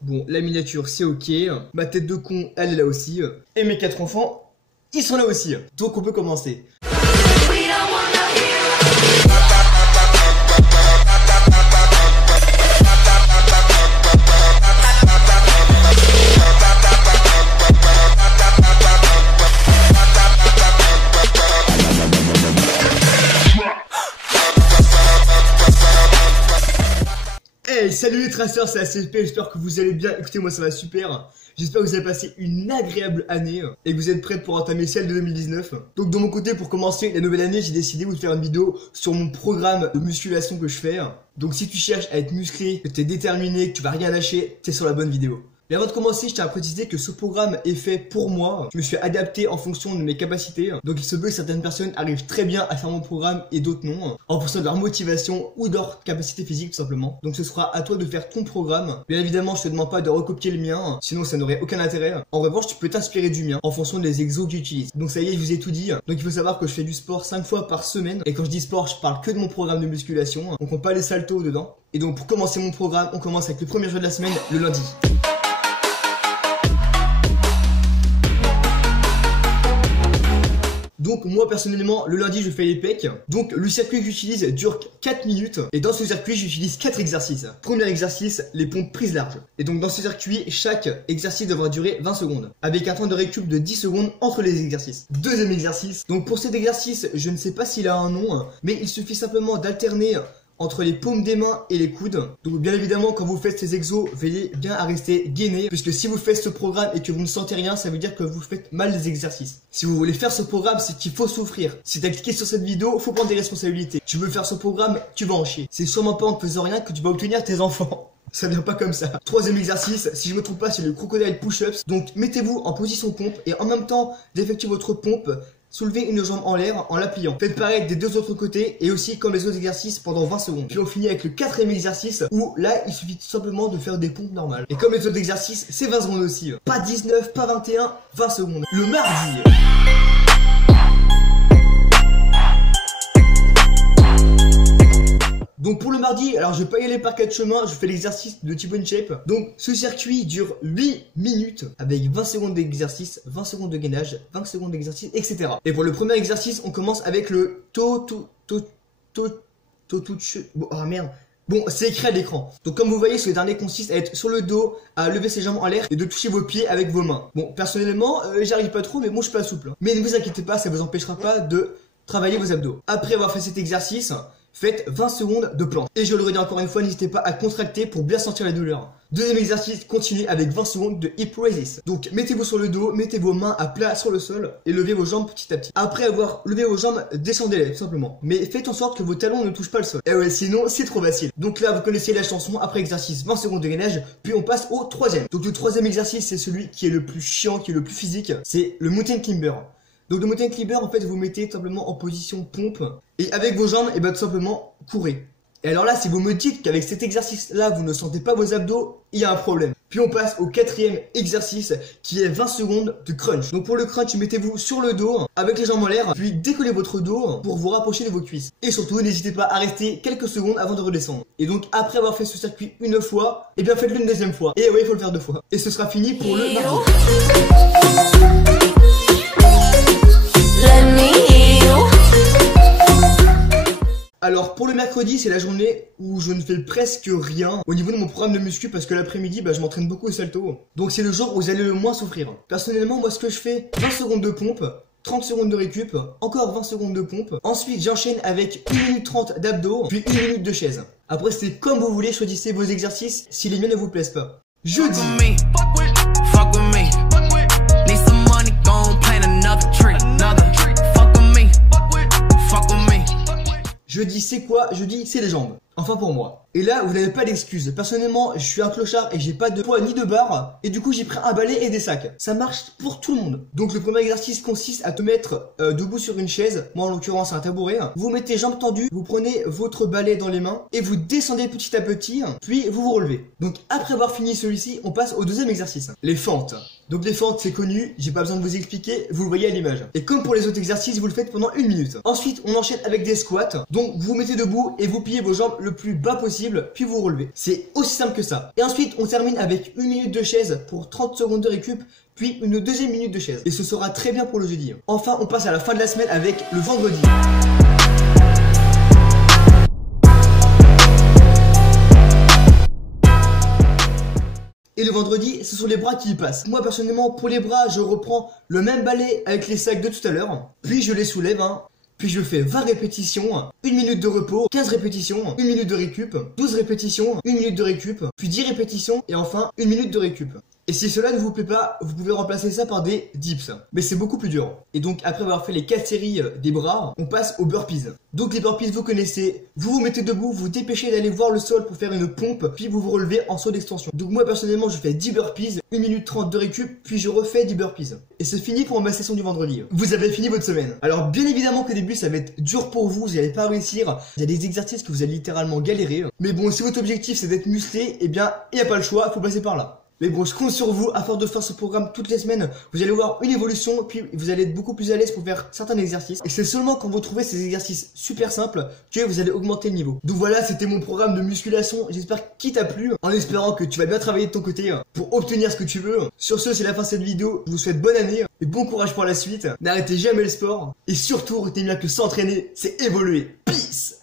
Bon, la miniature, c'est ok. Ma tête de con, elle est là aussi. Et mes 4 enfants, ils sont là aussi. Donc on peut commencer. Hey, salut les traceurs, c'est ACP, j'espère que vous allez bien. Écoutez, moi ça va super. J'espère que vous avez passé une agréable année et que vous êtes prêts pour entamer celle de 2019. Donc de mon côté, pour commencer la nouvelle année, j'ai décidé de vous faire une vidéo sur mon programme de musculation que je fais. Donc si tu cherches à être musclé, que tu es déterminé, que tu vas rien lâcher, tu es sur la bonne vidéo. Mais avant de commencer, je tiens à préciser que ce programme est fait pour moi. Je me suis adapté en fonction de mes capacités. Donc il se peut que certaines personnes arrivent très bien à faire mon programme et d'autres non, en fonction de leur motivation ou de leur capacité physique tout simplement. Donc ce sera à toi de faire ton programme. Bien évidemment, je te demande pas de recopier le mien, sinon ça n'aurait aucun intérêt. En revanche, tu peux t'inspirer du mien en fonction des exos que j'utilise. Donc ça y est, je vous ai tout dit. Donc il faut savoir que je fais du sport 5 fois par semaine. Et quand je dis sport, je parle que de mon programme de musculation. Donc on pas les saltos dedans. Et donc pour commencer mon programme, on commence avec le premier jour de la semaine, le lundi. Donc moi personnellement le lundi je fais les pecs. Donc le circuit que j'utilise dure 4 minutes. Et dans ce circuit j'utilise 4 exercices. Premier exercice, les pompes prises larges. Et donc dans ce circuit, chaque exercice devra durer 20 secondes. Avec un temps de récup de 10 secondes entre les exercices. Deuxième exercice. Donc pour cet exercice, je ne sais pas s'il a un nom. Mais il suffit simplement d'alterner entre les paumes des mains et les coudes. Donc bien évidemment quand vous faites ces exos, veillez bien à rester gainé, puisque si vous faites ce programme et que vous ne sentez rien, ça veut dire que vous faites mal les exercices. Si vous voulez faire ce programme, c'est qu'il faut souffrir. Si t'as cliqué sur cette vidéo, faut prendre des responsabilités. Tu veux faire ce programme, tu vas en chier. C'est sûrement pas en faisant rien que tu vas obtenir tes enfants. Ça vient pas comme ça. Troisième exercice, si je me trompe pas, c'est le crocodile push-ups. Donc mettez-vous en position pompe et en même temps d'effectuer votre pompe, soulevez une jambe en l'air en la pliant. Faites pareil des deux autres côtés et aussi comme les autres exercices pendant 20 secondes. Puis on finit avec le quatrième exercice où là il suffit tout simplement de faire des pompes normales. Et comme les autres exercices, c'est 20 secondes aussi. Pas 19, pas 21, 20 secondes. Le mardi. Donc pour le mardi, alors je vais pas y aller par 4 chemins, je fais l'exercice de T-bone shape. Donc ce circuit dure 8 minutes avec 20 secondes d'exercice, 20 secondes de gainage, 20 secondes d'exercice, etc. Et pour le premier exercice, on commence avec le oh merde. Bon, c'est écrit à l'écran. Donc comme vous voyez, ce dernier consiste à être sur le dos, à lever ses jambes en l'air et de toucher vos pieds avec vos mains. Bon, personnellement, j'arrive pas trop, mais bon, je suis pas souple. Mais ne vous inquiétez pas, ça vous empêchera pas de travailler vos abdos. Après avoir fait cet exercice, faites 20 secondes de planche. Et je le redis encore une fois, n'hésitez pas à contracter pour bien sentir la douleur. Deuxième exercice, continuez avec 20 secondes de hip raises. Donc mettez-vous sur le dos, mettez vos mains à plat sur le sol et levez vos jambes petit à petit. Après avoir levé vos jambes, descendez-les tout simplement. Mais faites en sorte que vos talons ne touchent pas le sol. Et ouais, sinon c'est trop facile. Donc là vous connaissez la chanson, après exercice 20 secondes de gainage, puis on passe au troisième. Donc le troisième exercice c'est celui qui est le plus chiant, qui est le plus physique, c'est le mountain climber. Donc le mountain climber en fait vous mettez tout simplement en position pompe et avec vos jambes et tout simplement courez. Et alors là si vous me dites qu'avec cet exercice là vous ne sentez pas vos abdos, il y a un problème. Puis on passe au quatrième exercice qui est 20 secondes de crunch. Donc pour le crunch mettez-vous sur le dos avec les jambes en l'air puis décollez votre dos pour vous rapprocher de vos cuisses. Et surtout n'hésitez pas à rester quelques secondes avant de redescendre. Et donc après avoir fait ce circuit une fois, et bien faites-le une deuxième fois. Et oui il faut le faire 2 fois. Et ce sera fini pour le mardi. Alors pour le mercredi c'est la journée où je ne fais presque rien au niveau de mon programme de muscu parce que l'après-midi je m'entraîne beaucoup au salto. Donc c'est le jour où vous allez le moins souffrir. Personnellement moi ce que je fais, 20 secondes de pompe, 30 secondes de récup, encore 20 secondes de pompe. Ensuite j'enchaîne avec 1 minute 30 d'abdos, puis 1 minute de chaise. Après c'est comme vous voulez, choisissez vos exercices si les miens ne vous plaisent pas. Jeudi. Jeudi c'est quoi? Jeudi c'est les jambes. Enfin pour moi. Et là vous n'avez pas d'excuses. Personnellement je suis un clochard et j'ai pas de poids ni de barre. Et du coup j'ai pris un balai et des sacs. Ça marche pour tout le monde. Donc le premier exercice consiste à te mettre debout sur une chaise. Moi en l'occurrence un tabouret. Vous mettez jambes tendues. Vous prenez votre balai dans les mains. Et vous descendez petit à petit. Puis vous vous relevez. Donc après avoir fini celui-ci on passe au deuxième exercice. Les fentes. Donc les fentes c'est connu, j'ai pas besoin de vous expliquer, vous le voyez à l'image. Et comme pour les autres exercices, vous le faites pendant 1 minute. Ensuite on enchaîne avec des squats. Donc vous vous mettez debout et vous pliez vos jambes le plus bas possible. possible, puis vous relevez. C'est aussi simple que ça. Et ensuite, on termine avec 1 minute de chaise pour 30 secondes de récup, puis une deuxième minute de chaise. Et ce sera très bien pour le jeudi. Enfin, on passe à la fin de la semaine avec le vendredi. Et le vendredi, ce sont les bras qui y passent. Moi, personnellement, pour les bras, je reprends le même balai avec les sacs de tout à l'heure. Puis je les soulève, Puis je fais 20 répétitions, 1 minute de repos, 15 répétitions, 1 minute de récup, 12 répétitions, 1 minute de récup, puis 10 répétitions, et enfin 1 minute de récup. Et si cela ne vous plaît pas, vous pouvez remplacer ça par des dips. Mais c'est beaucoup plus dur. Et donc après avoir fait les 4 séries des bras, on passe aux burpees. Donc les burpees, vous connaissez. Vous vous mettez debout, vous dépêchez d'aller voir le sol pour faire une pompe, puis vous vous relevez en saut d'extension. Donc moi personnellement, je fais 10 burpees, 1 minute 30 de récup, puis je refais 10 burpees. Et c'est fini pour ma session du vendredi. Vous avez fini votre semaine. Alors bien évidemment qu'au début, ça va être dur pour vous, vous n'allez pas réussir. Il y a des exercices que vous allez littéralement galérer. Mais bon, si votre objectif c'est d'être musclé, eh bien, il n'y a pas le choix, il faut passer par là. Mais bon, je compte sur vous, à force de faire ce programme toutes les semaines, vous allez voir une évolution, puis vous allez être beaucoup plus à l'aise pour faire certains exercices. Et c'est seulement quand vous trouvez ces exercices super simples que vous allez augmenter le niveau. Donc voilà, c'était mon programme de musculation, j'espère qu'il t'a plu, en espérant que tu vas bien travailler de ton côté pour obtenir ce que tu veux. Sur ce, c'est la fin de cette vidéo, je vous souhaite bonne année et bon courage pour la suite. N'arrêtez jamais le sport, et surtout, retenez bien que s'entraîner, c'est évoluer. Peace!